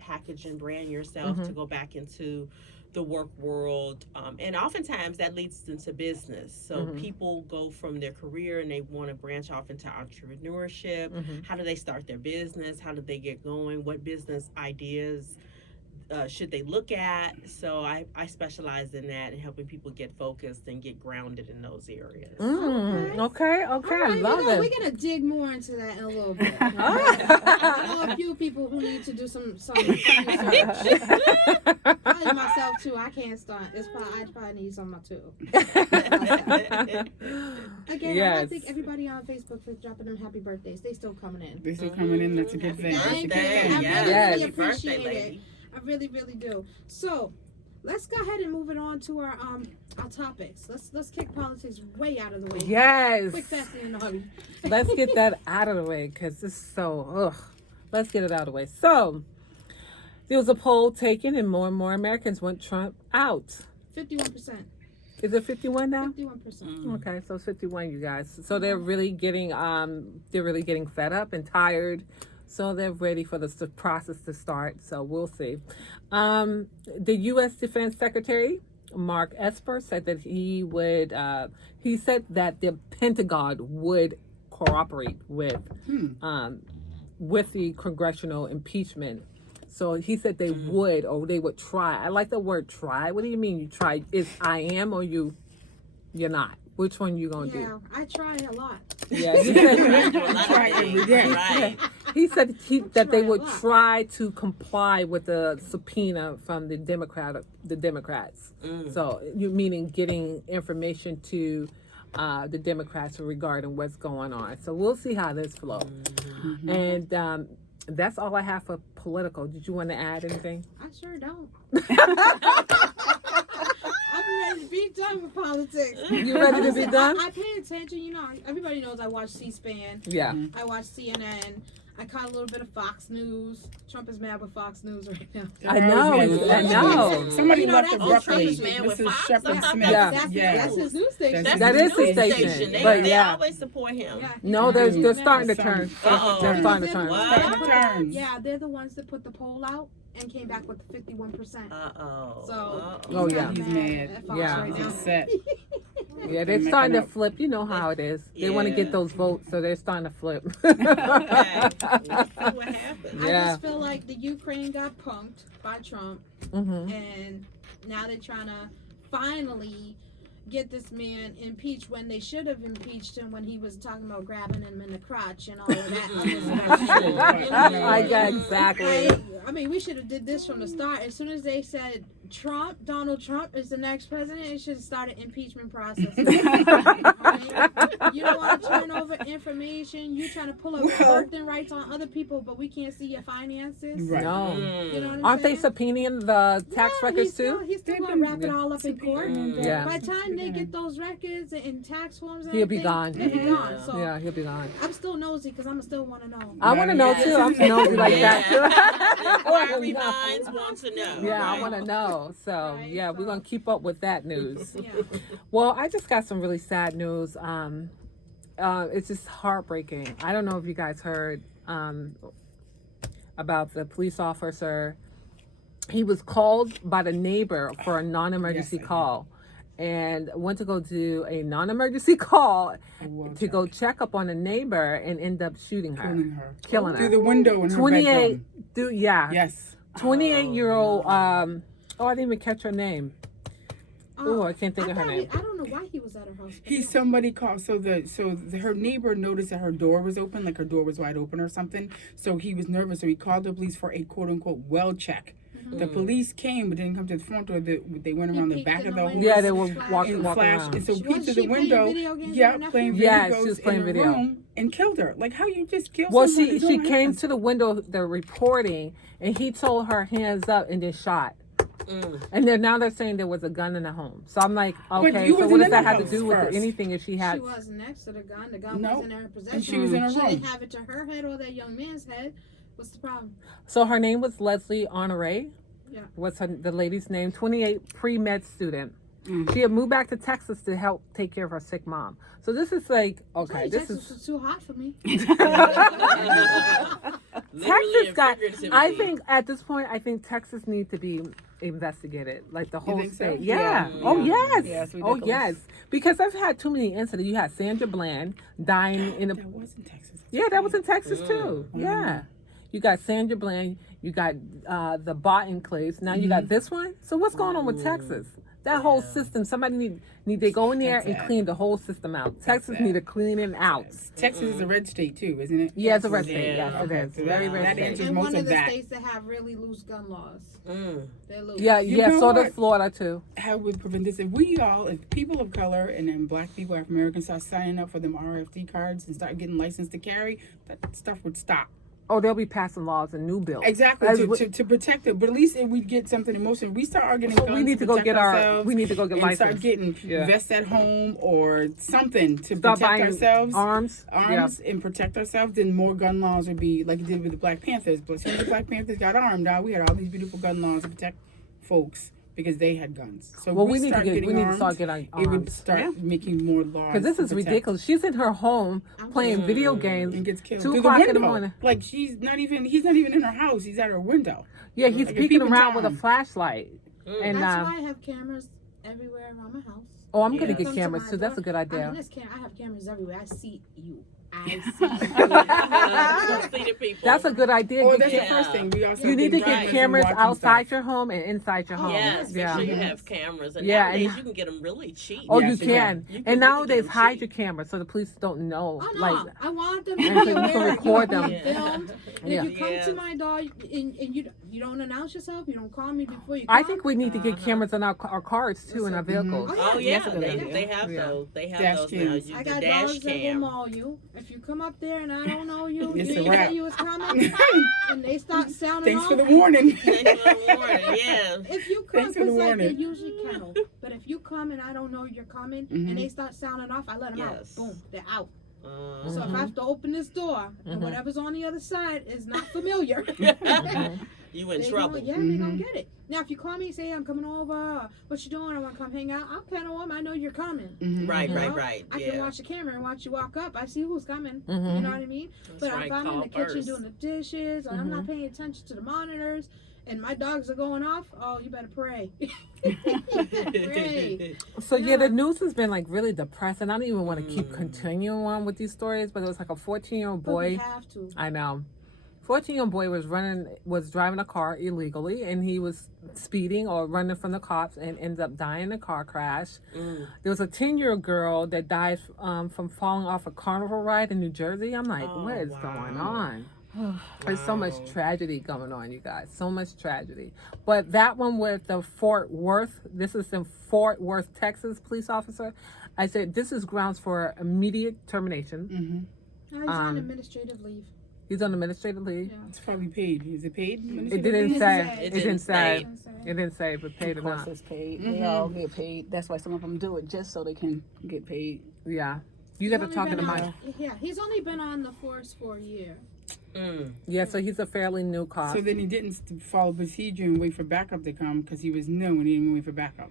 package and brand yourself to go back into the work world. And oftentimes that leads into business. So people go from their career and they want to branch off into entrepreneurship. How do they start their business? How do they get going? What business ideas should they look at? So I specialize in that and helping people get focused and get grounded in those areas. Okay. All right, I love it. we're gonna dig more into that in a little bit. I know a few people who need to do some research. Probably myself too. I can't start. I probably need some too. Again, I Yes. think everybody on Facebook for dropping them happy birthdays. They still coming in. They still coming in. That's a good thing. Thank That's a you. good thing. I Yes. really Happy birthday, appreciate it. lady. I really, really do. So, let's go ahead and move it on to our topics. Let's kick politics way out of the way. Yes. Quick, fast, and in a hurry. Let's get that out of the way because it's so, let's get it out of the way. So, there was a poll taken and more Americans want Trump out. 51%. Is it 51 now? 51%. Okay, so it's 51, you guys. So they're really getting fed up and tired. So they're ready for the process to start. So we'll see. The U.S. Defense Secretary Mark Esper said that he said that the Pentagon would cooperate with the congressional impeachment. So he said they would, or they would try. I like the word try. What do you mean you try? Is I am or you're not? Which one you gonna do? Yeah, I try a lot. Yeah, he said, Try every day. Right. he said that they try a would lot. try to comply with the subpoena from the Democrats. So you meaning getting information to the Democrats regarding what's going on. So we'll see how this flows. And that's all I have for political. Did you want to add anything? I sure don't. I'm ready to be done with politics. You ready to be done? I pay attention. You know, everybody knows I watch C-SPAN. Yeah. I watch CNN. I caught a little bit of Fox News. Trump is mad with Fox News right now. I know. Somebody You know, left that's abruptly. Trump's man with Mrs. Fox? Shepard I thought Smith. Yeah. That's his news station. That's That his is his news station. They, But they yeah. always support him. Yeah, No, he's they're mad. starting to turn. Uh-oh. They're starting to turn. What? Turns. Yeah, they're the ones that put the poll out and came back with the 51%. Uh-oh. So, Oh, yeah. He's mad. at Fox Yeah. right He's now. upset. Yeah, they're Making starting to up. flip. You know how it is. They want to get Yeah. those votes, so they're starting to flip. Okay. Let's see what happens. I Yeah. just feel like the Ukraine got punked by Trump, and now they're trying to finally get this man impeached when they should have impeached him when he was talking about grabbing him in the crotch and all of that other stuff. You know? I got exactly. I mean, we should have did this from the start. As soon as they said Donald Trump is the next president, it should have started impeachment process. Right? You don't want to turn over information. You trying to pull up birthing rights on other people, but we can't see your finances. Right. No. You know what I'm Aren't they saying? subpoenaing the tax records too? He's still going to wrap it all up in court. Yeah. By the time they get those records and tax forms and He'll be everything, gone. He'll be gone. So Yeah, he'll be gone. I'm still nosy because I'm still want to know. I want to know too. I'm nosy like that too. Inquiry minds want to know. Yeah, I right? want to know. So Right, yeah, we're so- gonna keep up with that news. Yeah. Well, I just got some really sad news. It's just heartbreaking. I don't know if you guys heard about the police officer. He was called by the neighbor for a non-emergency Yes, I did. call, and went to go do a non-emergency call to go check up on a neighbor and end up shooting her, killing Through her. the window in her 28, bedroom. Yes, Yes. 28-year-old. I didn't even catch her name. Oh, I can't think of her name. I don't know why he was at her house. Somebody called. Her neighbor noticed that her door was open, like her door was wide open or something. So he was nervous. So he called the police for a quote unquote well check. The police came, but didn't come to the front door. They went around the peeked back in of the the window. house. Yeah, they were Flash. walking And flashed, around. and so Was peeked through she the playing window. video games with Yeah, her nephew? playing video Yes, games she was in playing her video. room and killed her. Like, how you just kill Well, someone? she came to the window, the reporting, and he told her hands up and then shot. And then now they're saying there was a gun in the home. So I'm like, okay, you so was what in does the that have to house do with first. anything if she had? She was next to the gun. The gun No. was in her possession. And she was in her She room. didn't have it to her head or that young man's head. What's the problem? So her name was Leslie Honore. Yeah. What's the lady's name? 28, pre-med student. She had moved back to Texas to help take care of her sick mom. So this is like, okay, Hey, this Texas is was too hot for me. Literally and got. figuratively. I think at this point, I think Texas needs to be investigated, like the whole think so? state. Yeah. Yeah. Oh yes. Yeah, it's Oh ridiculous. yes. Because I've had too many incidents. You had Sandra Bland dying in the. That was in Texas. Yeah, that was in Texas too. Mm. Yeah. You got Sandra Bland. You got the Bot enclaves. Now you got this one. So what's going on with Texas? That whole system. Somebody need to go in there That's and sad. clean the whole system out. Texas sad. need to clean it out. Texas is a red state too, isn't it? Yeah, it's a red Yeah. state. Yes, it Okay, is. so Very that- red that state. answers And most one of of the that. states that have really loose gun laws. Mm. They're loose. Yeah, You yeah. know So does what? Florida too. How we prevent this? If people of color and then black people, African Americans, start signing up for them RFD cards and start getting licensed to carry, that stuff would stop. Oh, they'll be passing laws and new bills. Exactly As to protect it. But at least if we get something emotional, we start getting So guns we need to go protect get our. ourselves We need to go get and start licensed. getting Yeah. vests at home or something to Start protect buying ourselves. arms. And protect ourselves, then more gun laws would be like it did with the Black Panthers. But as soon as the Black Panthers got armed, now we had all these beautiful gun laws to protect folks because they had guns. So Well, if we need to start get. getting We need to armed, start getting it would arms. start making more laws. Because this to is protect. ridiculous. She's in her home playing video games. And gets killed 2 through the o'clock in the window. morning. Like he's not even in her house. He's at her window. Yeah, he's Like a peeking peeping around with a Tom. flashlight. And That's why I have cameras everywhere around my house. oh, I'm gonna Yeah. get Come to cameras my too. That's a door. good I idea. mean, I have cameras everywhere. I see you. See the people. That's a good idea. Oh, Get that's ca- the first thing. We also You need to get get Right. cameras watching outside stuff. your home and inside your home. Yes, make yeah. sure you have cameras. And Yeah, nowadays and- you can get them really cheap. Oh, Yes, you you can. You can And really nowadays, get 'em hide cheap. your camera so the police don't know. Oh no! Like, I want them And to so be you can aware. record You're them. being filmed. And Yeah. if you come Yeah. to my door and you don't announce yourself, you don't call me before you. I come, think we need to get Uh-huh. cameras on our cars too in our vehicles. Mhm. Oh yeah, That's a good idea. they have Yeah. those. They have Dash those now. cams. You, I the got dash dogs that will cam. maul you. If you come up there and I don't know you, It's you a didn't wrap. say you was coming, and they start sounding Thanks off. for the warning. Thanks for the warning. Yeah. If you come, Thanks for the because like they warning. usually kennel. But if you come and I don't know you're coming, Mhm. and they start sounding off, I let them Yes. out. Boom, they're out. Uh, So if I have to open this door and Mhm. whatever's on the other side is not familiar, you in they trouble. Gonna, yeah, they gonna Mhm. get it. Now, if you call me and say I'm coming over, or, what you doing? I want to come hang out. I'll kennel them. I know you're coming. Mhm. Right, You right, know? right. I Yeah. can watch the camera and watch you walk up. I see who's coming. Mhm. You know what I mean? That's But right. if I'm Call in the kitchen first. doing the dishes, or I'm not paying attention to the monitors, and my dogs are going off, oh, you better pray. Pray. So yeah, the Yeah. news has been like really depressing. I don't even want to keep Mm. continuing on with these stories, but it was like a 14-year-old But we boy. have to. I know. 14-year-old boy was driving a car illegally, and he was speeding or running from the cops and ended up dying in a car crash. Mm. There was a 10-year-old girl that died from falling off a carnival ride in New Jersey. I'm like, Oh, what is wow. going on? There's so much Wow. tragedy going on, you guys. So much tragedy. But that one with the Fort Worth, this is in Fort Worth, Texas police officer. I said, this is grounds for immediate termination. Mhm. No, he's on Um, administrative leave. He's on administrative leave. Yeah. It's probably paid. Is it paid? It didn't It say. didn't It say. didn't say. Doesn't say. It didn't say if it paid or Of course, not. it's paid. They Mhm. all get paid. That's why some of them do it just so they can get paid. Yeah. You He's got to only talk to been my. on- Yeah, he's only been on the force for a year. Mm. Yeah, so he's a fairly new cop. So then he didn't follow procedure and wait for backup to come because he was new and he didn't even wait for backup.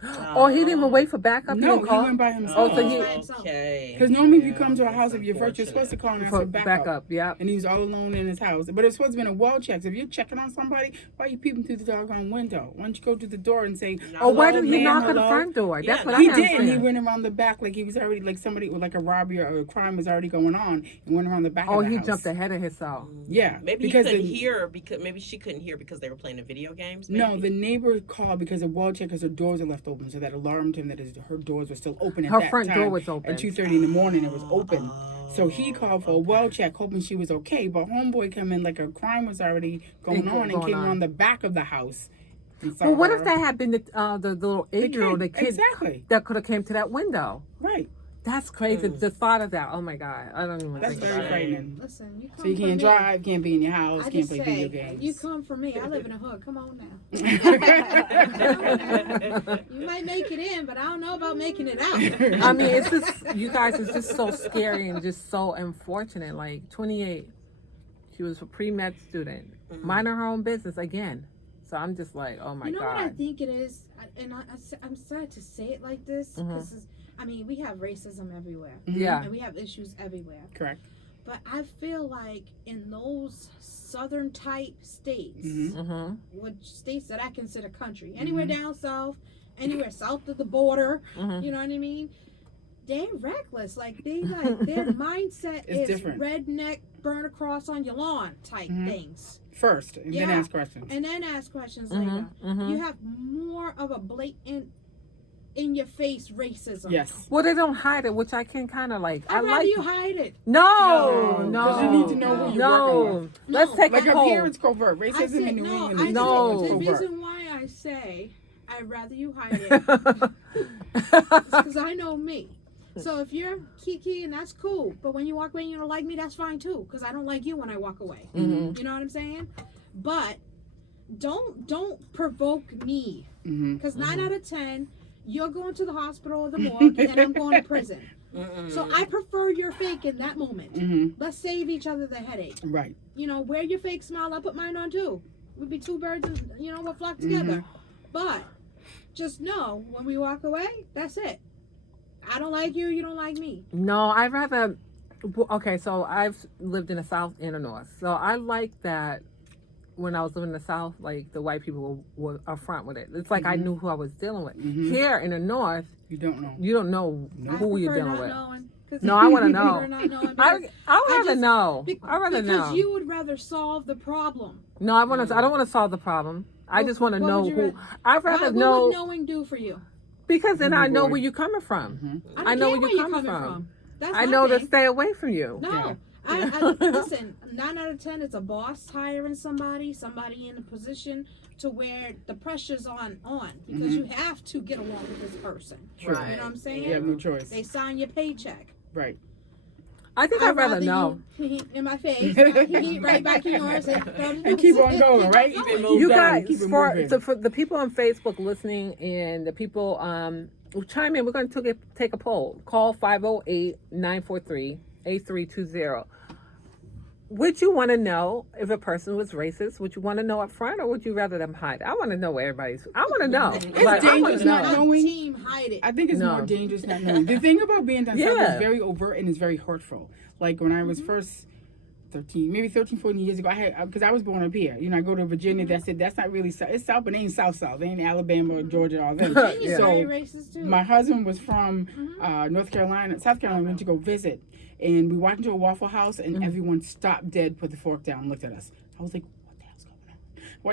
Oh, he didn't even wait for backup. He No, didn't he call went by himself. Oh, so he- Okay. Because normally if you Yeah, come to a that's house, if you're first, you're supposed to unfortunate. call and ask for for backup. backup. Yeah. And he was all alone in his house. But it's supposed to be a well check. So if you're checking on somebody, why are you peeping through the doggone window? Why don't you go to the door and say, Oh, why "Hello, didn't he ma'am, knock on the hello?" front door? That's Yeah, what I He don't did, and he understand. went around the back like he was already like somebody with like a robbery or a crime was already going on, and went around the back. Oh, of the he house. jumped ahead of himself. Yeah, Maybe he because couldn't the- hear because maybe she couldn't hear because they were playing the video games. No, maybe? the neighbor called because the wall checkers, her doors are left open, so that alarmed him that her doors were still open at Her that front time. door was open. At 2:30 in the morning, it was open. Oh, So he called for a well check, hoping she was okay. But homeboy come in like a crime was already going Go- on and going came on. around the back of the house. And saw Well, what her. if that had been the little The 8-year-old, the kid Exactly. that could have came to that window? Right. That's crazy. The thought of that. Oh my God. I don't even That's think very about it. frightening. Listen, you come So you for can't me. drive, can't be in your house, I can't just play say, video games. you come for me. I live in a hood. Come on now. You might make it in, but I don't know about making it out. I mean, it's just, you guys, it's just so scary and just so unfortunate. Like, 28, she was a pre-med student, minding her own business again. So I'm just like, oh my You know what I God. think it is, and I'm sad to say it like this Mhm. because I mean we have racism everywhere, Yeah. and we have issues everywhere. Correct. But I feel like in those southern type states, Mhm. which states that I consider country, anywhere down south, anywhere south of the border, you know what I mean? They're reckless. Like their mindset It's is different. redneck, burn a cross on your lawn type things. First, and then Yeah. ask questions. And then ask questions later. You have more of a blatant, in your face racism. Yes. Well, they don't hide it, which I can kind of like. I'd I rather like. you hide it. No, No, no. 'cause you need to know who you're No. working with. Let's take Like a our poll. parents covert. I Racism said in New no. England I is No. said the covert. reason why I say I'd rather you hide it because I know me. So if you're Kiki and that's cool, but when you walk away and you don't like me, that's fine too, because I don't like you when I walk away. Mhm. You know what I'm saying? But don't provoke me, Mm-hmm. because 9 out of 10 you're going to the hospital or the morgue and I'm going to prison. So I prefer your fake in that moment. Mm-hmm. Let's save each other the headache. Right. You know, wear your fake smile. I put mine on too. We'd be two birds, and, you know, we'll flock together. But just know when we walk away, that's it. I don't like you. You don't like me. No, I'd rather. Okay, so I've lived in the South and the North. So I like that when I was living in the South, like the white people were upfront with it. It's like I knew who I was dealing with. Here in the North, You don't know. you don't know I who you're prefer dealing not with. knowing. 'Cause No, I want to I prefer know. not knowing I'd because rather just- know. I'd rather because know. you would rather solve the problem. No, I want to. I don't want to solve the problem. I just want to what know would you who. rather- I'd rather What know would knowing do for you? because then Oh, I know boy. where you're coming from. I, I know don't where care you're coming from. That's I my know to thing. stay away from you. No. Yeah. I listen, 9 out of 10 is a boss hiring somebody in a position to where the pressure's on because you have to get along with this person. Sure. Right. You know what I'm saying? You have no choice. They sign your paycheck. Right. I think I'd rather know. You in my face, right back in yours, And keep on going, right? You down, guys, keep it for moving. for the people on Facebook listening and the people chime in, we're going to take a poll. Call 508-943-8320. Would you want to know if a person was racist? Would you want to know up front, or would you rather them hide? I want to know where everybody's. I want to know. It's I want dangerous to not know. knowing. Team hide it. I think it's No. more dangerous not knowing. The thing about being down south Yeah. is very overt and it's very hurtful. Like when I was first 13, 14 years ago, I had, because I was born up here. You know, I go to Virginia, that's it. That's not really south. It's south, but it ain't south. It ain't Alabama or Georgia, all that. He's Yeah. very So racist too. my husband was from South Carolina, went to go visit. And we walked into a Waffle House and everyone stopped dead, put the fork down, and looked at us. I was like, what the hell's going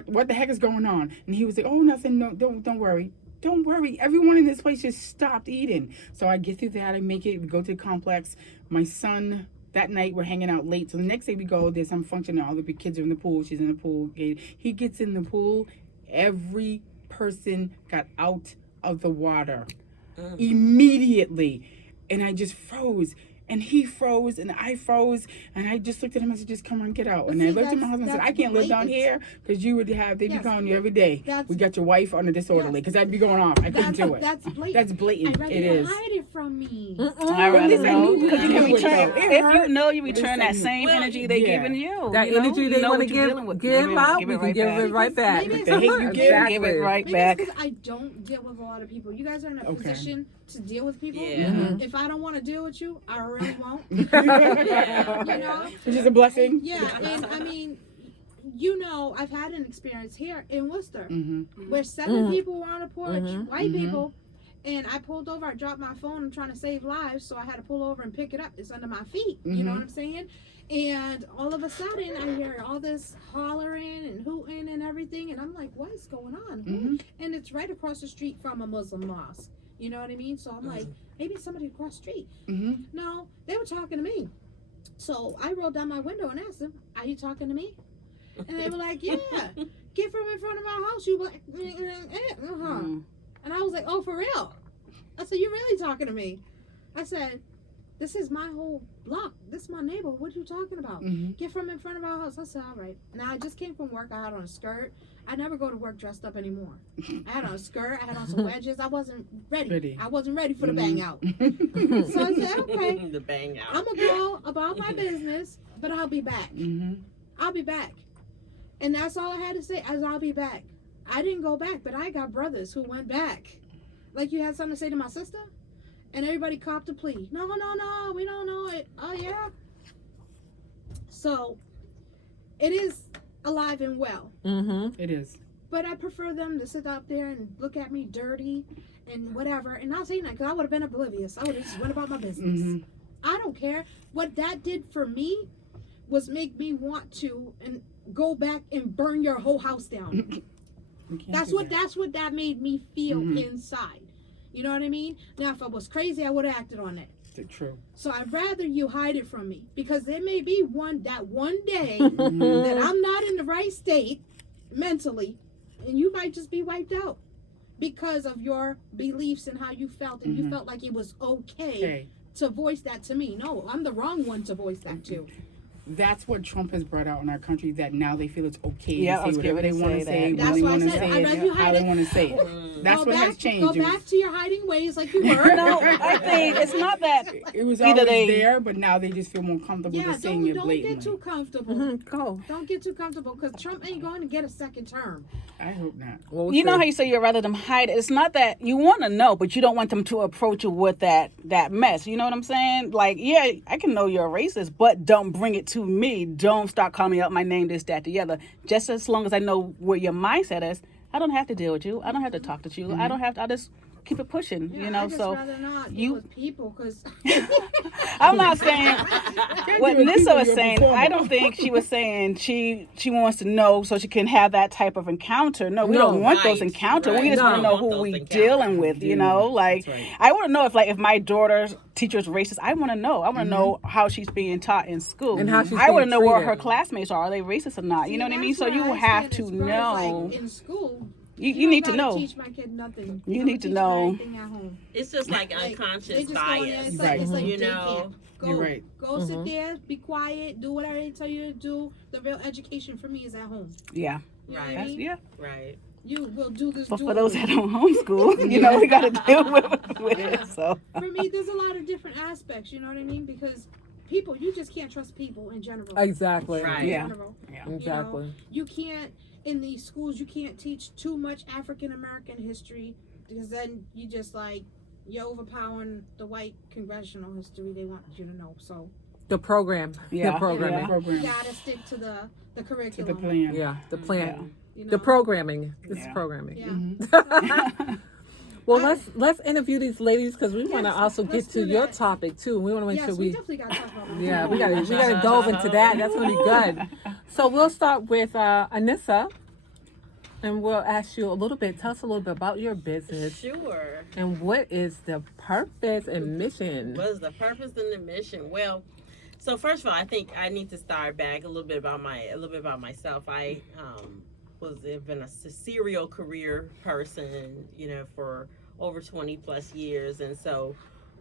on? What the heck is going on? And he was like, oh, nothing, no, don't worry. Don't worry. Everyone in this place just stopped eating. So I get through that, I make it, we go to the complex. My son, that night we're hanging out late. So the next day we go, there's some function, all the big kids are in the pool, she's in the pool. He gets in the pool, every person got out of the water immediately. And I just froze. And he froze, and I froze, and I just looked at him and said, just come on, get out. But And see, I looked at my that's- husband and said, I that's can't live down blatant. here, because you would have, they'd be Yes, calling you every day. that's- We got your wife on a disorderly, because I'd be going off. I couldn't do it. That's blatant. That's blatant. I'd rather It you is. hide it from me. I rather least I know knew because you you can would return. know. It If hurt, you know, you but it's return that like- same Well, energy they yeah. giving you. That you know? energy You they know want what to you're dealing with. give out, Give we it can right give back. it right back. Maybe it's The hate you give. Give it right Maybe back. it's because I don't deal with a lot of people. You guys are in a Okay. position to deal with people. Yeah. Mhm. If I don't want to deal with you, I really won't. Yeah. You know? Which is a blessing. Yeah, and I mean, you know, I've had an experience here in Worcester Mm-hmm. where 7 Mhm. people were on a porch, Mhm. white Mhm. people, and I pulled over. I dropped my phone. I'm trying to save lives, so I had to pull over and pick it up. It's under my feet. You know Mhm. what I'm saying? And all of a sudden, I hear all this hollering and hooting and everything, and I'm like, "What is going on?" Mhm. And it's right across the street from a Muslim mosque. You know what I mean? So I'm like, maybe somebody across the street. Mm-hmm. No, they were talking to me. So I rolled down my window and asked them, "Are you talking to me?" And they were like, "Yeah, get from in front of our house, you black." Mm-hmm. And I was like, "Oh, for real?" I said, "You really talking to me?" I said, "This is my whole block. This is my neighborhood. What are you talking about? Mm-hmm. Get from in front of our house." I said, "All right." Now I just came from work. I had on a skirt. I never go to work dressed up anymore. I had on a skirt. I had on some wedges. I wasn't ready. Ready. I wasn't ready for the Mhm. bang out. So I said, "Okay, The bang out. I'm gonna go about my business, but I'll be back. Mm-hmm. I'll be back." And that's all I had to say, as I'll be back. I didn't go back, but I got brothers who went back. Like you had something to say to my sister? And everybody copped a plea. No, we don't know it. Oh, yeah? So it is alive and well. Mm-hmm. It is. But I prefer them to sit out there and look at me dirty and whatever, and not say nothing, because I would have been oblivious. I would have just went about my business. Mm-hmm. I don't care. What that did for me was make me want to and go back and burn your whole house down. That's what that made me feel inside. You know what I mean? Now, if I was crazy, I would have acted on it. True. So I'd rather you hide it from me, because there may be one day Mm-hmm. that I'm not in the right state mentally, and you might just be wiped out because of your beliefs and how you felt, and you felt like it was okay to voice that to me. No, I'm the wrong one to voice that to. That's what Trump has brought out in our country, that now they feel it's okay Yeah, I to was say whatever they getting want ready to to say, say when that. That's they why I want to said, say I'd rather you it, how hide they it. want to say it. That's Go what back, has changed. Go It was- back to your hiding ways like you were. No, I think it's not that. It was Either always they- there, but now they just feel more comfortable Yeah, just saying it don't blatantly. get too comfortable. Mm-hmm. Go. Don't get too comfortable, because Trump ain't going to get a second term. I hope not. We'll You know see. how you say you'd rather them hide it? It's not that you want to know, but you don't want them to approach you with that mess. You know what I'm saying? Like, yeah, I can know you're a racist, but don't bring it to me. Don't start calling me out my name, this, that, the other. Just as long as I know what your mindset is, I don't have to deal with you. I don't have to talk to you. I don't have to. I just keep it pushing. Yeah, you know, I just so rather not deal you- with people, because I'm not saying what do it, Nissa people, was you're a saying. performer. I don't think she was saying she wants to know so she can have that type of encounter. No, we No. don't want those Right, encounters. right. We just want to No. know Want who those we encounters. dealing with. You know, like That's right. I want to know if my daughter's teacher's racist. I want to know. I want to know how she's being taught in school. And how she's I want to being know where treated. her classmates are. Are they racist or not? You know what I mean? So you have to know. Like in school, You need to don't gotta know. teach my kid nothing. You Don't need to teach know. her anything at home. It's just like Like, they unconscious just go in there, bias. it's like, it's like You day know, camp. Go, You're right. go sit there, be quiet, do whatever they tell you to do. The real education for me is at home. Yeah, You know Right. what I that's, mean? yeah. right. You will do this. But do for it. those that don't homeschool, you know, we got to deal with it. So For me, there's a lot of different aspects. You know what I mean? Because people, you just can't trust people in general. Exactly. Right. In Yeah. general. Exactly. You can't, in these schools, you can't teach too much African American history, because then you just like, you're overpowering the white congressional history they want you to know. So The program. Yeah. The programming. Yeah. Program you gotta stick to the to curriculum. the plan. Yeah. The plan. You know? The programming. It's Yeah. programming. Yeah. Mhm. Well, I- let's interview these ladies, because we want to Yes, also let's get to do your that. topic too. We want to make Yes, sure we we. definitely gotta talk about that. Yeah, we gotta delve into that. That's gonna be good. So we'll start with Anissa, and we'll ask you a little bit. Tell us a little bit about your business Sure. and what is the purpose and mission. What is the purpose and the mission? Well, so first of all, I think I need to start back a little bit about myself. I been a serial career person, you know, for over 20 plus years, and so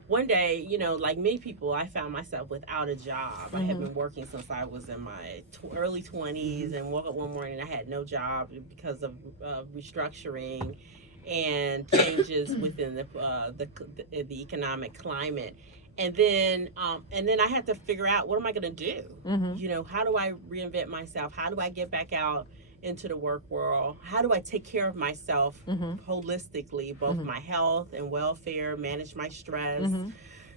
one day, you know, like many people, I found myself without a job. I had been working since I was in my early 20s, and woke up one morning and I had no job because of restructuring and changes within the economic climate. And then I had to figure out, what am I going to do? Mm-hmm. You know, how do I reinvent myself? How do I get back out into the work world? How do I take care of myself holistically, both my health and welfare, manage my stress?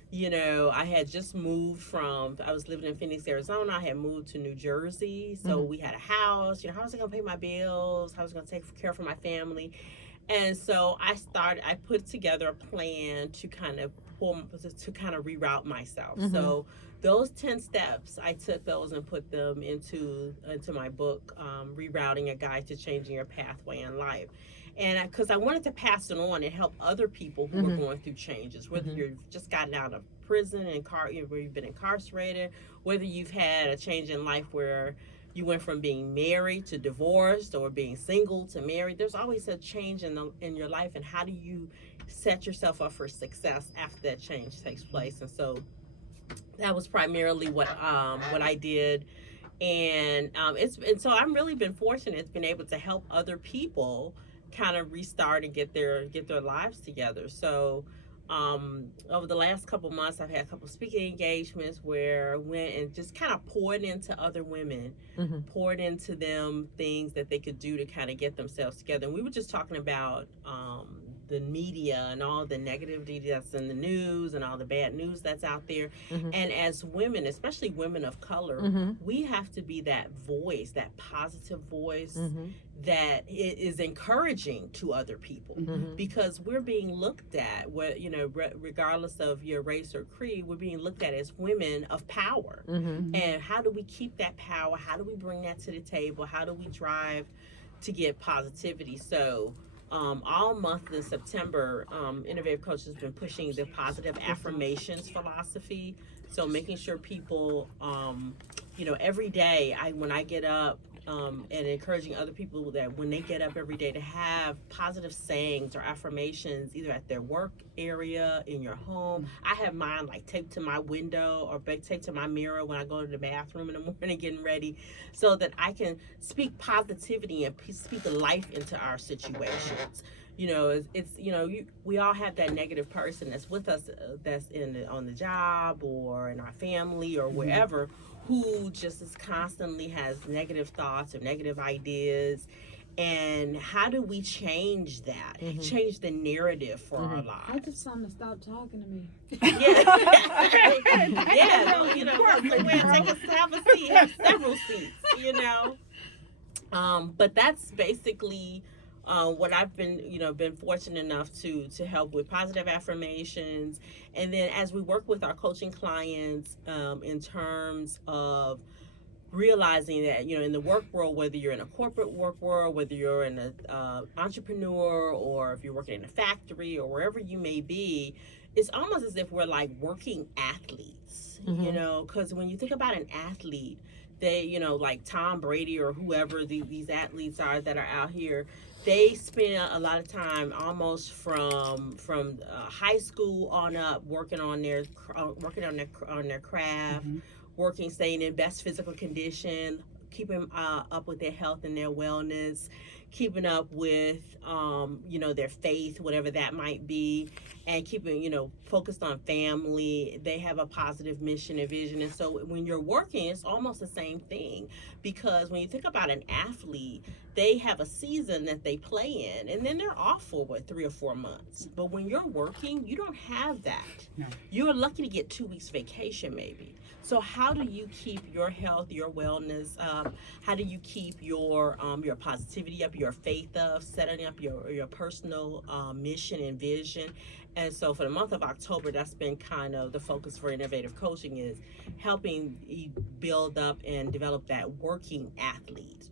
You know, I had just moved I was living in Phoenix, Arizona. I had moved to New Jersey. So we had a house. You know, how was I going to pay my bills? How was I going to take care of my family? And so I put together a plan to kind of reroute myself. So those 10 steps, I took those and put them into my book, Rerouting: A Guide to Changing Your Pathway in Life. And because I wanted to pass it on and help other people who are going through changes, whether you've just gotten out of prison and where you've been incarcerated, whether you've had a change in life where you went from being married to divorced, or being single to married. There's always a change in your life, and how do you set yourself up for success after that change takes place? And so that was primarily what I did, and so I'm really been fortunate. It's been able to help other people kind of restart and get their lives together. So over the last couple months, I've had a couple speaking engagements where I went and just kind of poured into other women, poured into them things that they could do to kind of get themselves together. And we were just talking about the media and all the negativity that's in the news and all the bad news that's out there. Mhm. And as women, especially women of color, Mhm. we have to be that voice, that positive voice Mhm. that is encouraging to other people. Mhm. Because we're being looked at, regardless of your race or creed, we're being looked at as women of power. Mhm. And how do we keep that power? How do we bring that to the table? How do we drive to get positivity? So, all month in September, Innovative Coach has been pushing the positive affirmations philosophy. So, making sure people, every day, when I get up, and encouraging other people that when they get up every day to have positive sayings or affirmations, either at their work area, in your home. I have mine like taped to my window or taped to my mirror when I go to the bathroom in the morning getting ready, so that I can speak positivity and speak life into our situations. We all have that negative person that's with us, that's on the job or in our family or wherever, who just constantly has negative thoughts or negative ideas. And how do we change that? Change the narrative for our lives? I just want them to stop talking to me. Have a seat, have several seats, But that's basically what I've been fortunate enough to help with positive affirmations. And then as we work with our coaching clients, in terms of realizing that, in the work world, whether you're in a corporate work world, whether you're in an entrepreneur, or if you're working in a factory or wherever you may be, it's almost as if we're like working athletes, because when you think about an athlete, they, like Tom Brady or whoever these athletes are that are out here, they spend a lot of time almost from high school on up working on their craft, staying in best physical condition, keeping up with their health and their wellness, keeping up with their faith, whatever that might be, and keeping focused on family. They have a positive mission and vision. And so when you're working, it's almost the same thing, because when you think about an athlete, they have a season that they play in, and then they're off for 3 or 4 months. But when you're working, you don't have that. No. You're lucky to get 2 weeks vacation maybe. So how do you keep your health, your wellness up? How do you keep your positivity up, your faith up, setting up your personal mission and vision? And so for the month of October, that's been kind of the focus for Innovative Coaching, is helping build up and develop that working athlete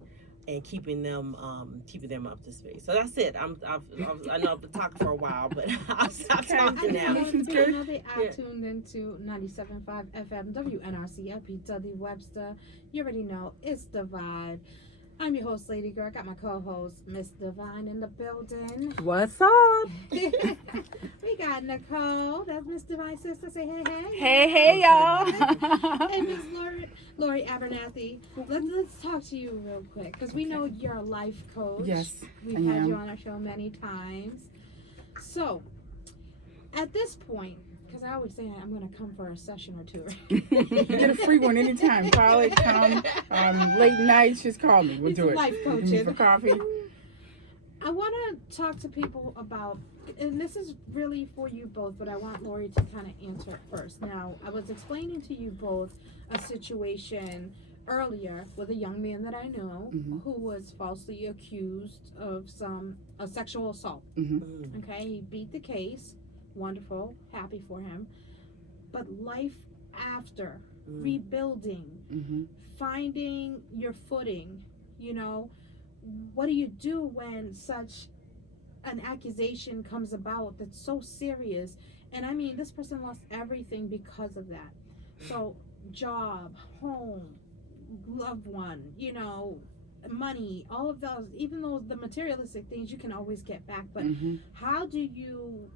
and keeping them up to speed. So that's it. I know I've been talking for a while, but I'll stop talking now. They are tuned into 97.5 FM WNRC LP Webster. You already know it's the vibe. I'm your host, Lady Girl. I got my co-host, Miss Divine, in the building. What's up? We got Nicole. That's Miss Divine's sister. Say hey, hey. Hey, hey, y'all. Hey, Miss Lori Abernathy. Let's talk to you real quick, because we know you're a life coach. Yes, We've I had am. you on our show many times. So, at this point, because I always say I'm going to come for a session or two. You get a free one anytime. Call it, come. Late nights, just call me. We'll It's do it. life Meet coaching. for coffee. I want to talk to people about, and this is really for you both, but I want Lori to kind of answer first. Now, I was explaining to you both a situation earlier with a young man that I know who was falsely accused of a sexual assault. Okay, he beat the case. Wonderful, happy for him. But life after, rebuilding, finding your footing, what do you do when such an accusation comes about that's so serious? And I mean, this person lost everything because of that. So, job, home, loved one, money, all of those, even though the materialistic things you can always get back. But how do you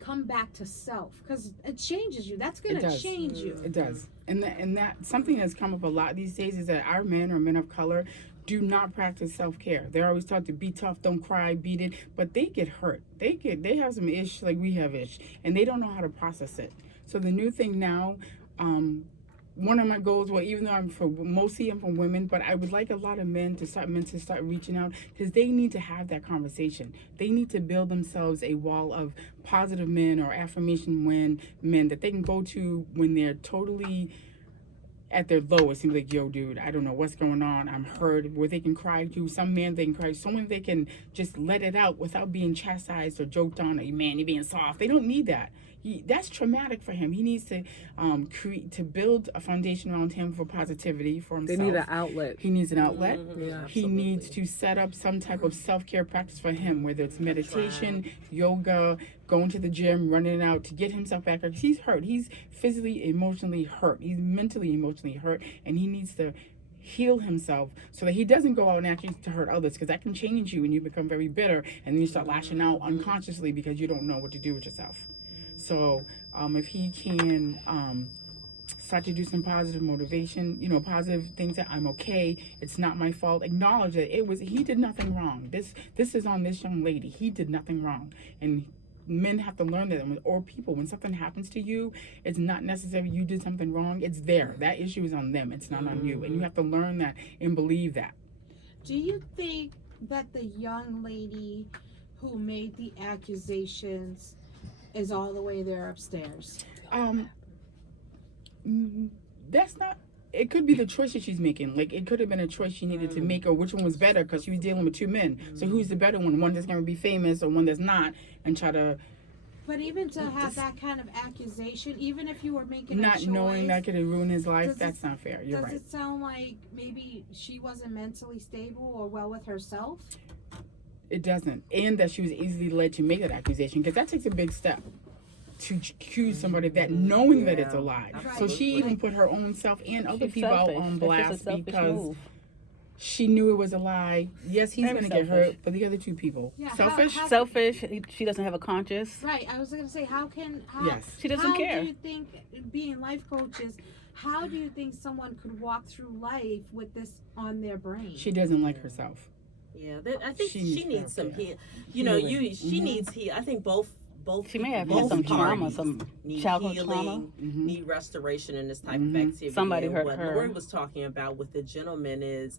come back to self? Because it changes you. That's going to change you. It does. And that something that's come up a lot these days is that our men or men of color do not practice self-care. They're always taught to be tough, don't cry, beat it, but they get hurt. They have some ish like we have ish, and they don't know how to process it. So the new thing now, one of my goals, well, even though I'm from women, but I would like a lot of men to start reaching out, because they need to have that conversation. They need to build themselves a wall of positive men or affirmation men that they can go to when they're totally at their lowest and be like, yo, dude, I don't know what's going on, I'm hurt, where they can cry to. Some men, they can cry, someone they can just let it out without being chastised or joked on, or, man, you're being soft. They don't need that. That's traumatic for him. He needs to build a foundation around him for positivity for himself. They need an outlet. He needs an outlet. Yeah, He needs to set up some type of self-care practice for him, whether it's meditation, yoga, going to the gym, running out to get himself back. Because he's hurt. He's physically, emotionally hurt. He's mentally, emotionally hurt, and he needs to heal himself so that he doesn't go out and actually to hurt others, because that can change you and you become very bitter, and then you start lashing out unconsciously because you don't know what to do with yourself. So if he can start to do some positive motivation, positive things, that I'm okay, it's not my fault, acknowledge that he did nothing wrong. This is on this young lady. He did nothing wrong. And men have to learn that, or people, when something happens to you, it's not necessarily you did something wrong. It's there. That issue is on them. It's not on you. And you have to learn that and believe that. Do you think that the young lady who made the accusations is all the way there upstairs? That's not. It could be the choice that she's making. Like, it could have been a choice she needed to make, or which one was better, because she was dealing with two men. So who's the better one that's going to be famous, or one that's not, and try to. But even to have that kind of accusation, even if you were making not a choice, knowing that could have ruined his life, does that's not fair. You're does right. it sound like maybe she wasn't mentally stable or well with herself? It doesn't. And that she was easily led to make that accusation, because that takes a big step to accuse somebody of that, knowing that it's a lie. So she even put her own self and other people out on blast because she knew it was a lie. Yes, he's going to get hurt, but the other two people. Yeah, Selfish? how- Selfish. She doesn't have a conscience. Right. I was going to say, Yes. She doesn't care. How do you think, being life coaches, how do you think someone could walk through life with this on their brain? She doesn't like herself. Yeah, I think She she needs needs some help, yeah. heal. You know, Healing. she needs heal. I think both She may have both had some trauma, parties some need childhood healing, trauma. need restoration in this type of Mhm. activity. Somebody And hurt what her. Lori was talking about with the gentleman is,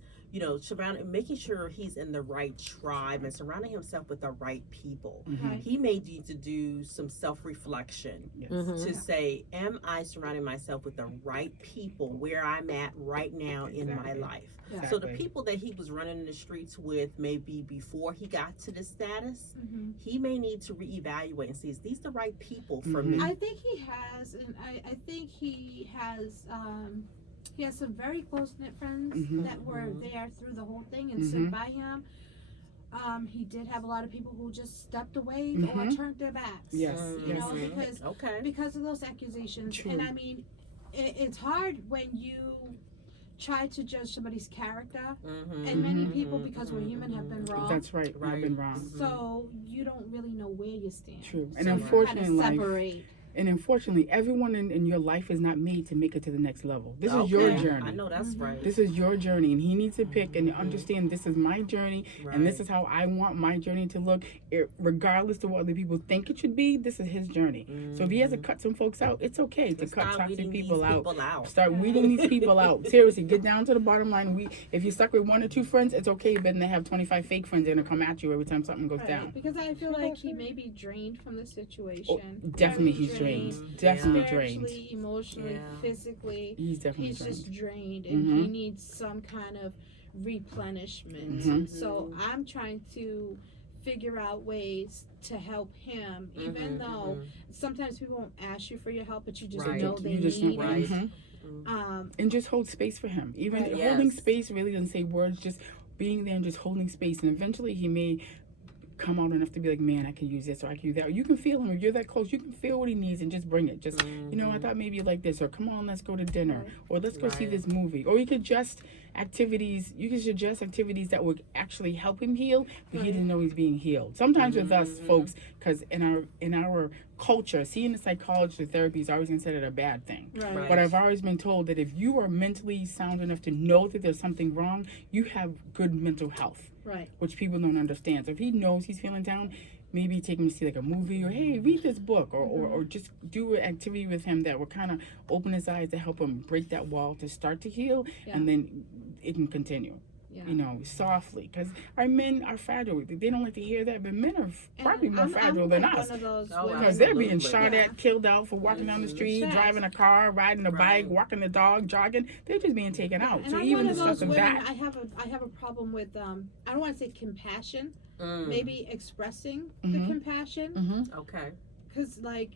making sure he's in the right tribe and surrounding himself with the right people. Right. He may need to do some self-reflection Yes. to say, am I surrounding myself with the right people where I'm at right now in my Exactly. life? Yeah. So the Exactly. people that he was running in the streets with, maybe before he got to this status, Mhm. he may need to reevaluate and see, is these the right people for Mhm. me? I think he has, and I think he has some very close knit friends Mhm. that were Mhm. there through the whole thing and Mhm. stood by him. He did have a lot of people who just stepped away or Mhm. turned their backs. Yes, You yes. know, because Okay. because of those accusations. True. And I mean, it's hard when you try to judge somebody's character, Mm-hmm. and many people, because we're human, have been wrong. That's right. I've Right. been wrong. So you don't really know where you stand. True. So And you unfortunately, kinda in life, separate. and unfortunately, everyone in your life is not made to make it to the next level. This is your Okay. journey. I know that's Mhm. right. This is your journey, and he needs to pick and understand this is my journey, Right. and this is how I want my journey to look. Regardless of what other people think it should be, this is his journey. So if he has to cut some folks out, it's okay to Let's cut start toxic weeding people these out. people out. Start weeding these people out. Seriously, get down to the bottom line. If you're stuck with one or two friends, it's okay, but then they have 25 fake friends that are gonna come at you every time something goes Right, down. because I feel like he may be drained from the situation. Oh, definitely Very he's drained. Yeah. Definitely drained. Spiritually, emotionally, Yeah. physically. He's definitely He's drained. just drained, and he needs some kind of replenishment. Mhm. So I'm trying to figure out ways to help him, even though sometimes people won't ask you for your help, but you just Right. know they You just need know, Right. it. mhm. And just hold space for him. Even Right. holding Yes. space really doesn't say words, just being there and just holding space. And eventually he may come out enough to be like, man, I can use this or I can use that. Or you can feel him. If you're that close, you can feel what he needs and just bring it. Just, you know, I thought maybe you like this. Or come on, let's go to dinner. Right. Or let's go see Right. this movie. Or you could just activities. You could suggest activities that would actually help him heal, but he Right. didn't know he's being healed. Sometimes with us Mhm. folks, because in our culture, seeing a psychologist or therapy is always considered a bad thing. Right. But I've always been told that if you are mentally sound enough to know that there's something wrong, you have good mental health. Right. which people don't understand. So if he knows he's feeling down, maybe take him to see like a movie, or hey, read this book, or just do an activity with him that will kind of open his eyes to help him break that wall to start to heal, and then it can continue. Yeah. You know, softly, because our men are fragile. They don't like to hear that, but men are probably more fragile than I'm us. one of those Oh, women. Because they're being Absolutely. shot at, killed out for walking down the street, Facts. driving a car, riding a Right. bike, walking the dog, jogging. They're just being taken out. And So I'm even one the of stuff those of women. that. I have a problem with I don't want to say compassion, Mm. maybe expressing the Mhm. compassion, Mm-hmm. Okay. because like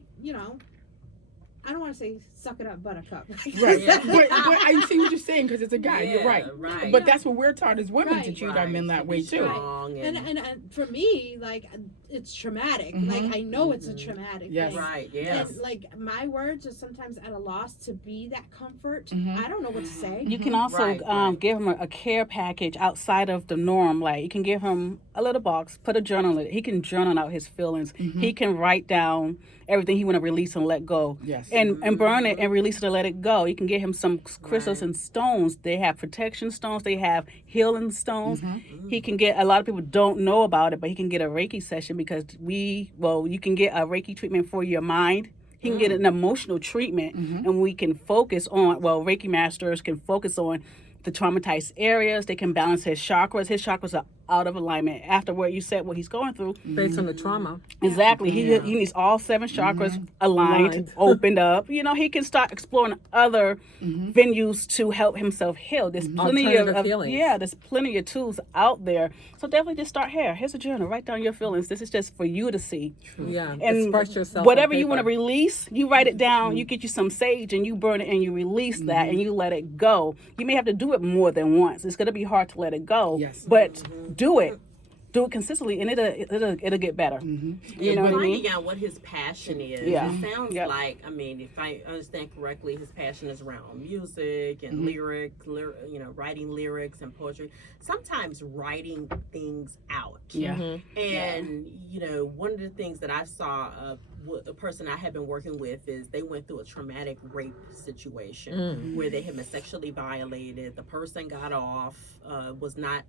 I don't want to say suck it up, buttercup. Right. Yeah. but I see what you're saying, because it's a guy. You're Yeah, right. right. But that's what we're taught as women, to Right. treat our men that to way be too. strong and for me, like it's traumatic. Mhm. Like I know it's a Mhm. traumatic Yes. thing. Right. Yes. And like my words are sometimes at a loss to be that comfort. Mhm. I don't know what to say. You can also Right. give him a care package outside of the norm. Like you can give him a little box, put a journal in it. He can journal out his feelings. He can write down everything he want to release and let go. Yes. And burn it and release it and let it go. You can get him some crystals Right. and stones. They have protection stones. They have healing stones. He can get, a lot of people don't know about it, but he can get a Reiki session, because you can get a Reiki treatment for your mind. He can get an emotional treatment, and we can focus on, Reiki masters can focus on the traumatized areas. They can balance his chakras. His chakras are out of alignment. After what you said, what he's going through. Based on the trauma. Exactly. He needs all 7 chakras aligned, Aligned. opened up. He can start exploring other venues to help himself heal. There's plenty Alternative of healings. there's plenty of tools out there. So definitely just start here. Here's a journal. Write down your feelings. This is just for you to see. Yeah. And Express yourself. whatever on you want to paper. release, you write it down. You get you some sage and you burn it and you release that and you let it go. You may have to do it more than once. It's gonna be hard to let it go. Yes. But do it. Do it consistently, and it'll get better. You know what I mean? Finding out what his passion is. Yeah. It sounds Yep. like, if I understand correctly, his passion is around music and writing lyrics and poetry. Sometimes writing things out. Yeah. And one of the things that I saw a person I have been working with is they went through a traumatic rape situation where they had been sexually violated. The person got off, was not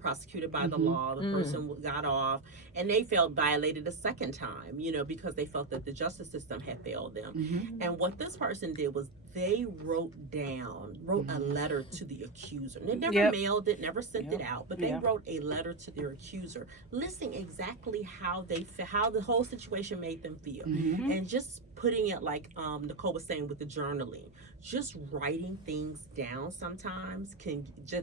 prosecuted by the law. The person got off, and they felt violated a second time, because they felt that the justice system had failed them. And what this person did was they wrote a letter to the accuser. They never mailed it, never sent it out, but they wrote a letter to their accuser, listing exactly how the whole situation made them feel, and just putting it like Nicole was saying with the journaling. Just writing things down sometimes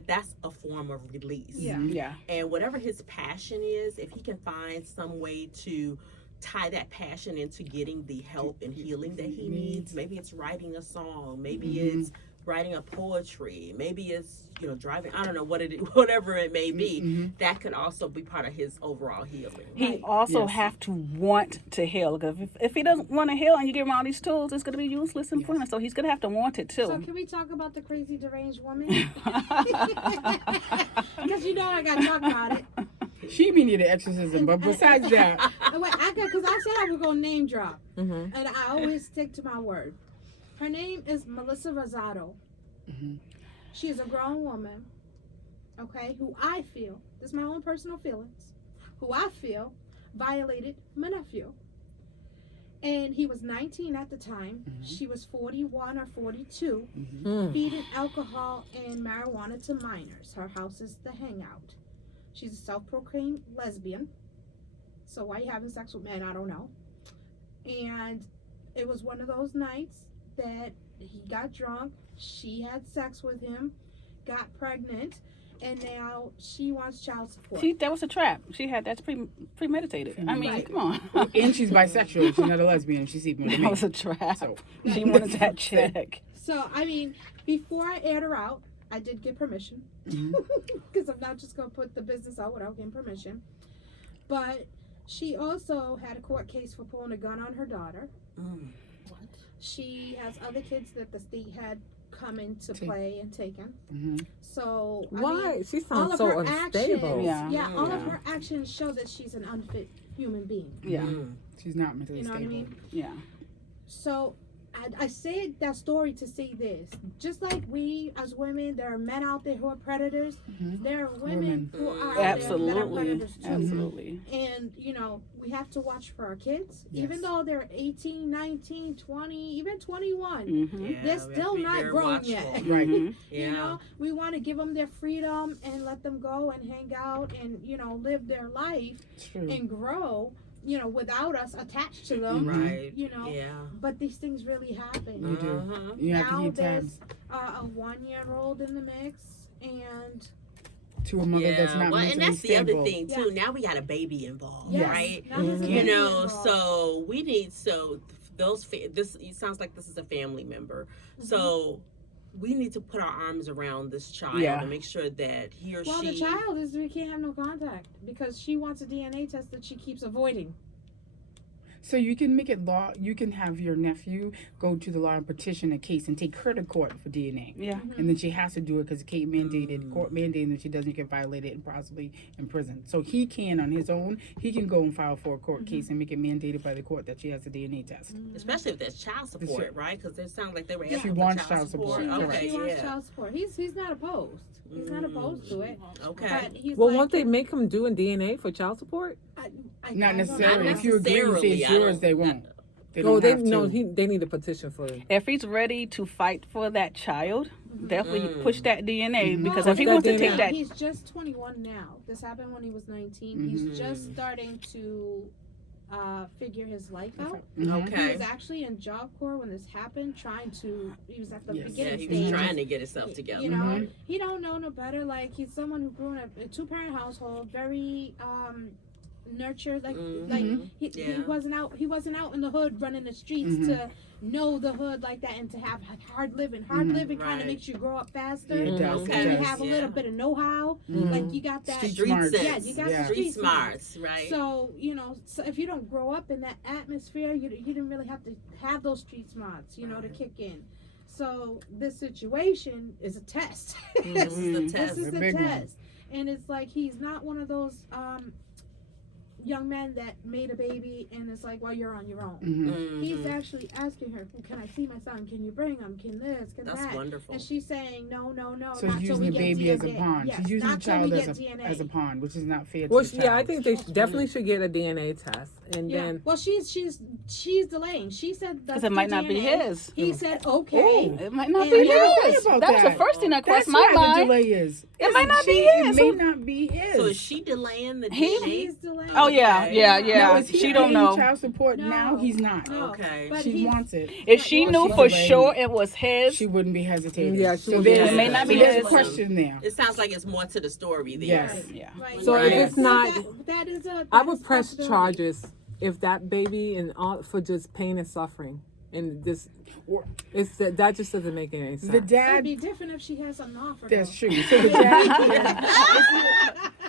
that's a form of release. Yeah. And whatever his passion is, if he can find some way to tie that passion into getting the help and healing that he needs, maybe it's writing a song, maybe it's writing a poetry, maybe it's driving, I don't know whatever it may be, that could also be part of his overall healing. He also have to want to heal, because if he doesn't want to heal and you give him all these tools, it's going to be useless and pointless. So he's going to have to want it too. So can we talk about the crazy deranged woman? Because I got to talk about it. She may need an exorcism, but besides that, Wait, because I said I was gonna name drop, and I always stick to my word. Her name is Melissa Rosado. She is a grown woman, okay, who I feel, this is my own personal feelings, who I feel violated my nephew. And he was 19 at the time. She was 41 or 42, feeding alcohol and marijuana to minors. Her house is the hangout. She's a self-proclaimed lesbian. So why are you having sex with men? I don't know. And it was one of those nights that he got drunk. She had sex with him, got pregnant, and now she wants child support. That was a trap. That's premeditated. I mean, Right. come on. and she's bisexual. She's not a lesbian. She's sleeping with me. That was a trap. So- She wanted that check. So, before I aired her out, I did get permission. Because I'm not just going to put the business out without getting permission. But she also had a court case for pulling a gun on her daughter. What? She has other kids that the state had come into play and taken. So, Why? She all sounds of so her unstable. actions, Yeah. all of her actions show that she's an unfit human being. Yeah. She's not mentally You know what I stable. mean? Yeah. So I say that story to say this. Just like we as women, there are men out there who are predators. Mhm. There are women who are out Absolutely. there that are predators too. Absolutely. And, you know, we have to watch for our kids. Yes. Even though they're 18, 19, 20, even 21. Mm-hmm. Yeah, They're we have still to be not very grown watchful. yet. Right. Yeah. You know, we want to give them their freedom and let them go and hang out and, you know, live their life It's true. and grow, you know, without us attached to them. Right. You know, Yeah. but these things really happen. You do. Uh-huh. You have to Now keep there's tabs a 1-year-old in the mix, and to a mother that's not well, and mentally that's the stable. other thing too. Now we got a baby involved, yes, right? now there's a Mhm. You baby know, involved. so we need this. It sounds like this is a family member, so we need to put our arms around this child Yeah. and make sure that he or Well, she. the child is we can't have no contact because she wants a DNA test that she keeps avoiding. So you can make it law. You can have your nephew go to the law and petition a case and take her to court for DNA. Yeah. And then she has to do it because Kate mandated, court mandated that she doesn't get violated and possibly in prison. So he can, on his own, he can go and file for a court case and make it mandated by the court that she has a DNA test. Especially if there's child support, right? Because it sounds like they were Yeah. asking She for wants child child support. support, Okay, She wants yeah. child support. He's not opposed. He's not opposed to it. Okay. But he's Well, like, won't they make him do a DNA for child support? I Not don't necessarily. know. If you agree and say it's necessarily, I yours, don't- they won't. They Oh, don't they have no. to. They need a petition for it. If he's ready to fight for that child, definitely push that DNA Mhm. because Well, if he Push wants that to take DNA. that, He's just 21 now. This happened when he was 19. He's just starting to figure his life out. Mhm. He Okay. was actually in Job Corps when this happened, he was at the Yes. Yeah, beginning he stage. was trying to get himself together. You know, Mhm. he don't know no better. Like he's someone who grew in a 2-parent household, very nurtured. Like Mhm. he Yeah. wasn't out in the hood running the streets Mhm. to know the hood like that and to have hard living. Hard Mhm. living kind Right. of makes you grow up faster. Yeah, it does. Okay. And you It does. have a Yeah. little bit of know-how. Mhm. Like you got that Street Street smarts. sense. Yeah, you got Yeah. the Street street smarts. smarts, right? So, you know, so if you don't grow up in that atmosphere, you didn't really have to have those street smarts, you know, to kick in. So this situation is a test. This is the Mhm. test. This is A the big one. test. And it's like he's not one of those young men that made a baby and it's like, well, you're on your own. Mhm. He's Mhm. actually asking her, well, can I see my son? Can you bring him? Can this? Can That's that? wonderful. And she's saying, no, So not she's till using we the get baby DNA. as a pawn. Yes, She's using the not till we child get as DNA. a pawn, which is not fair to Well, the yeah, I child. think they definitely should get a DNA test, and Yeah. then Well, she's delaying. She said because it might not be his. He said okay. It might not And be you're right his. about That was the that. first thing that That's crossed my why the mind. delay is. It might not be It his. may not be his. So is she delaying the He- DNA? She's delaying. Oh yeah, Okay. yeah, Now, yeah. is he She don't paying know. child support No. now? He's not. No. Okay. But She he's- wants it. If she Well, knew she's for delaying. sure it was his, She wouldn't be hesitating. Yeah, she so wouldn't be there's, It may not be there's his. a question there. It sounds like it's more to the story there. Yes. yeah. Right. So if it's So not- that is a. I that would is press possibility. charges if that baby and all for just pain and suffering, and this Or- that just doesn't make any sense. The It'd dad. be different if she has something to offer. That's though. true. So the dad.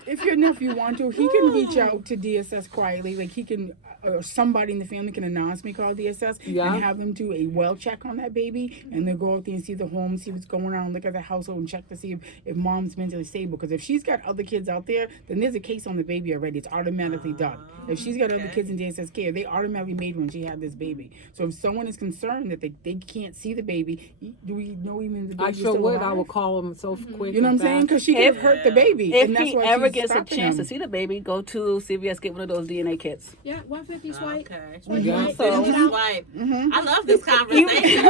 If your nephew want to, he can reach out to DSS quietly. Like he can, or somebody in the family can anonymously call DSS Yeah. and have them do a well check on that baby, and they'll go out there and see the home, see what's going on, look at the household, and check to see if mom's mentally stable. Because if she's got other kids out there, then there's a case on the baby already. It's automatically done. If she's got other Okay. kids in DSS care, they automatically made when she had this baby. So if someone is concerned that they can't see the baby, do we know even the baby I sure still would. alive? I would call him so quick. You know what I'm and saying? fast. Because she could have hurt the baby, If and that's he why ever she's gets a stopping chance him. to see the baby, go to CVS, get one of those DNA kits. Yeah, 150 swipe. Okay. Swipe Yeah. right. So- Fill it out. Swipe. Mhm. I love this conversation.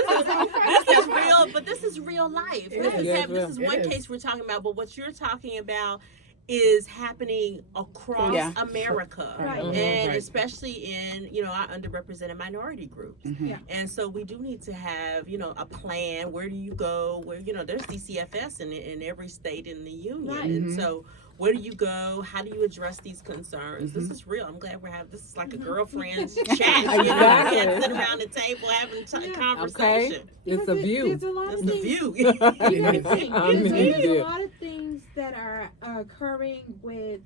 this is real, but this is real life. This is, is this is real. one It is. case we're talking about, but what you're talking about is happening across Yeah. America, Right. and Right. especially in our underrepresented minority groups. Mhm. Yeah. And so we do need to have a plan. Where do you go? Where there's DCFS in every state in the union, Right. and Mhm. so. Where do you go? How do you address these concerns? This Mhm. is real. I'm glad we're having this is like a Mhm. girlfriend's chat. Exactly. We can sit around the table having Yeah. conversation. It's Because a view. There's a lot That's of the things. view. You gotta think. I mean, There's yeah. a lot of things that are occurring with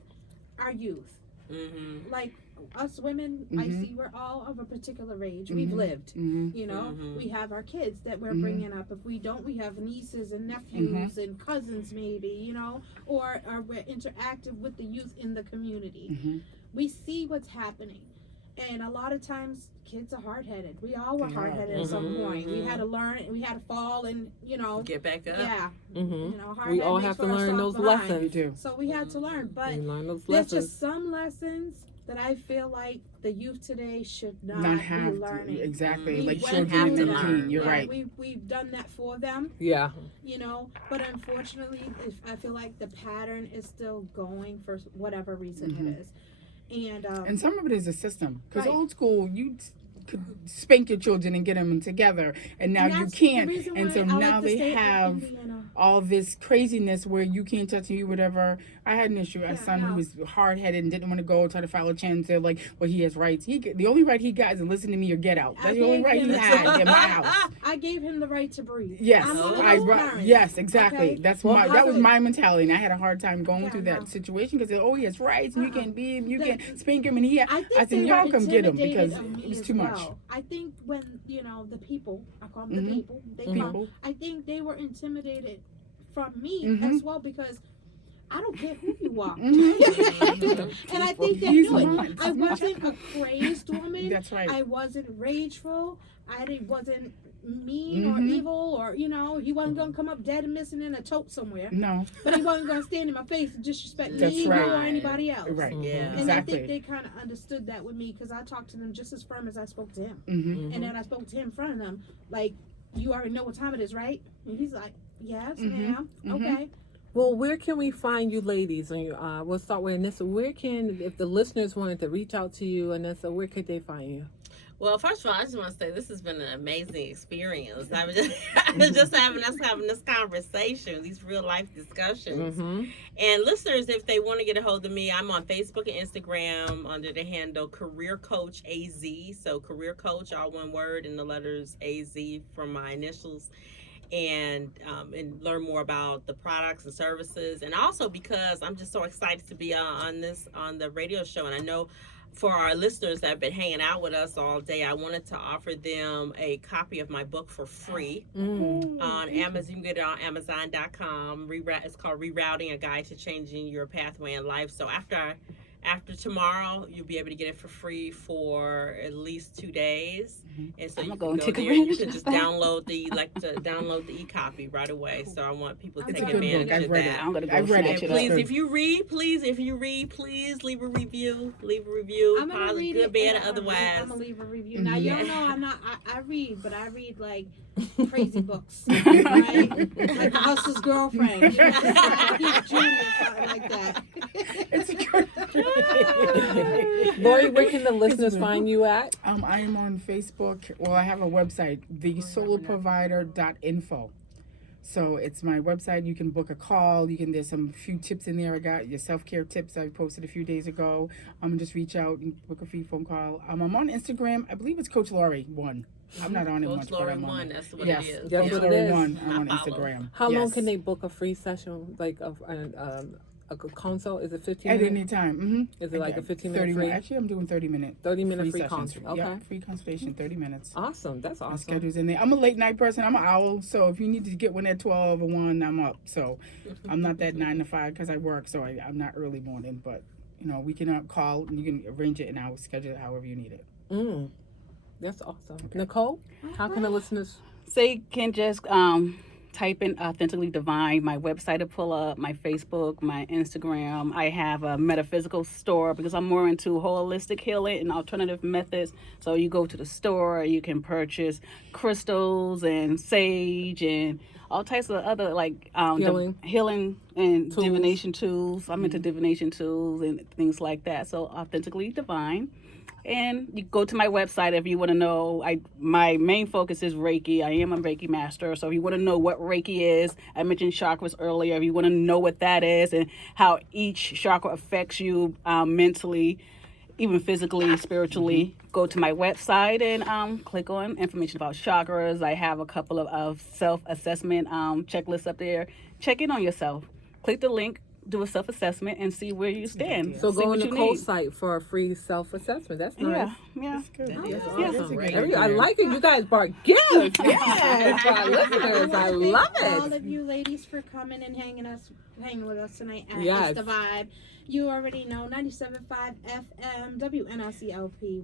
our youth. Mhm. Like us women, I Mhm. see we're all of a particular age. We've Mhm. lived. Mhm. You know, Mhm. we have our kids that we're Mhm. bringing up. If we don't, we have nieces and nephews and cousins, maybe, or we're interactive with the youth in the community. Mhm. We see what's happening. And a lot of times, kids are hard-headed. We all were They are. hard-headed at some Mhm. point. We had to learn, we had to fall, and Get back up. yeah, Mm-hmm. you know, hard We head all makes have to for a learn soft those behind. You lessons. do. So we had to learn, but We learn those there's lessons. just some lessons that I feel like the youth today should not, Not be have learning. to, exactly, We like went children have in to the learn. teen. You're Yeah, right. we've done that for them, Yeah. you know. But unfortunately, I feel like the pattern is still going for whatever reason Mhm. it is, and And some of it is a system. Because Right. old school, you could spank your children and get them together, and now and you that's can't. the reason And why so I now like the they state of have Indiana. all this craziness where you can't touch me, whatever. I had an issue, a Yeah, son no. who was hard-headed and didn't want to go, try to file a chain, say like, well, he has rights. The only right he got is to listen to me or get out. I That's the only gave right he him- had in my house. I gave him the right to breathe. Yes, I'm one of I those brought. parents. Yes, exactly. Okay? That's Well, my. how That was do- my mentality, and I had a hard time going Yeah, through that no. situation because oh, he has rights, and you Uh-uh. can beat him, you The- can spank him, and he. I think I said, they y'all were come get him intimidated because of me it was as too much. well. I think when the people, I call them Mhm. the people, they Mhm. come. People. I think they were intimidated from me Mhm. as well because I don't care who you are. Mhm. And I think they He's knew it. mine. I wasn't a crazed woman. That's right. I wasn't rageful. Wasn't mean or Mhm. evil or he wasn't gonna come up dead and missing in a tote somewhere. No, But he wasn't gonna stand in my face and disrespect That's me right. or anybody else. right. Mhm. Yeah. And Exactly. I think they kind of understood that with me because I talked to them just as firm as I spoke to him. Mm-hmm. And then I spoke to him in front of them, like, you already know what time it is, right? And he's like, yes, Mhm. ma'am. Mhm. Okay. Well, where can we find you ladies? And we'll start with Anissa. Where can, if the listeners wanted to reach out to you, Anissa, where could they find you? Well, first of all, I just want to say this has been an amazing experience. I was just having this conversation, these real life discussions. Mm-hmm. And listeners, if they want to get a hold of me, I'm on Facebook and Instagram under the handle Career Coach AZ. So Career Coach, all one word, and the letters AZ from my initials. And learn more about the products and services, and also because I'm just so excited to be on the radio show. And I know for our listeners that have been hanging out with us all day, I wanted to offer them a copy of my book for free on Amazon. You can get it on Amazon.com. It's called Rerouting: A Guide to Changing Your Pathway in Life. So after tomorrow, you'll be able to get it for free for at least 2 days. And so I'ma you go can and go take there. You advantage can of just that. download the e-copy right away. So I want people to That's take a good book. advantage I've of read that. I'm gonna go I've read snatch it. it And please, up. if you read, please leave a review. Leave a review. I'm gonna Positive, read good, it. bad, and or I'm otherwise. gonna leave a review. Now Mhm. y'all know I'm not. I read, but I read like crazy books, right? Like The Hustler's Girlfriend, Keith Jr. something like that. It's a good. Lori, where can the listeners find you at? I am on Facebook. Well, I have a website, thesoloprovider.info. So it's my website. You can book a call. There's some few tips in there. I got your self-care tips I posted a few days ago. Just reach out and book a free phone call. I'm on Instagram. I believe it's Coach Laurie 1. I'm not on it Coach much, but Laurie I'm on 1, it. that's what Yes, it is. That's Coach what it Laurie is. 1. I'm I on follow. Instagram. How long Yes. can they book a free session, like a consult? Is it 15 At minutes? any time. Mm-hmm. Is it like a 15-minute 30 free? Actually, I'm doing 30-minute. 30-minute free sessions. consult. Yeah, Okay. free consultation, 30 minutes. Awesome. That's My awesome. schedule's in there. I'm a late night person. I'm an owl, so if you need to get one at 12 or 1, I'm up. So I'm not that 9 to 5 because I work, so I'm not early morning. But we can call and you can arrange it, and I'll schedule it however you need it. That's awesome. Nicole, how can the listeners? So you can just type in Authentically Divine. My website to pull up, my Facebook, my Instagram. I have a metaphysical store because I'm more into holistic healing and alternative methods. So you go to the store, you can purchase crystals and sage and all types of other healing and Tools. divination tools. I'm into divination tools and things like that. So Authentically Divine. And you go to my website if you want to know. My main focus is Reiki. I am a Reiki master. So if you want to know what Reiki is, I mentioned chakras earlier. If you want to know what that is and how each chakra affects you mentally, even physically, spiritually, go to my website and click on information about chakras. I have a couple of self-assessment checklists up there. Check in on yourself. Click the link. Do a self-assessment and see where you stand. So See go on what you Nicole's need. site for a free self-assessment. That's nice. Yeah. Good. That That's is awesome. great. I like it. You guys brought gifts. Yes, for our listeners. I love All it. of you ladies for coming and hanging with us tonight at Yes. It's the Vibe. You already know 97.5 FM WNLCLP